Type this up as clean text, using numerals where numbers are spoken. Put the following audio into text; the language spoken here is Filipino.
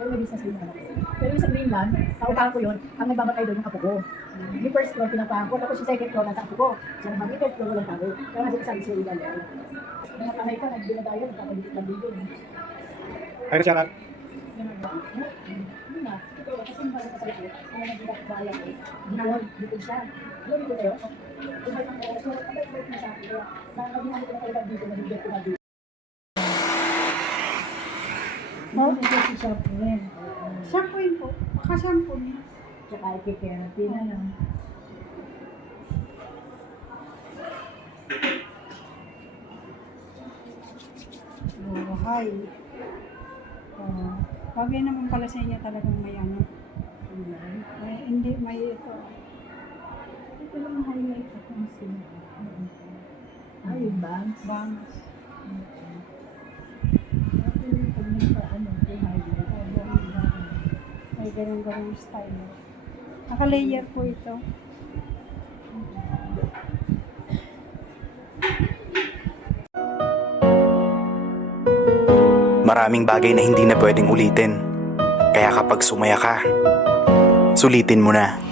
Pero may business din naman ako. Pero yung sa Greenland, naupahan ko yun, ang nagbabatay doon yung apo ko. Yung first floor, pinapahan ko. Tapos yung second floor, nasa apo ko. So, yung third floor, walang tao. Kaya nga sabi sa illegal yan. Mga panay pa, nagbinadayan, nagkakabit ng bilyon. Ay, siya Yun na. Ito, kasi yung balik sa likod, kung nagbibayang ko, ginawag, dito siya. Yun ko kayo. Kung may mga oras, balik na sa akin. Kaya, nakakabinali ko na kayo dito, nabigyan ko na dito. Oh, Si shampooin. shampooin po. Maka-shampoo niya. Tsaka i-keratin na lang. Oh, hi. Oh, bagay naman pala sa inyo talagang may ano. Hindi, may ito. Ito lang ang highlight ako ng sino. Ah, yung bangs. Bangs. Ito yung pag nagpaano, yung highlight. May ganun-ganun style. Naka-layer po ito. Maraming bagay na hindi na pwedeng ulitin. Kaya kapag sumaya ka, sulitin mo na.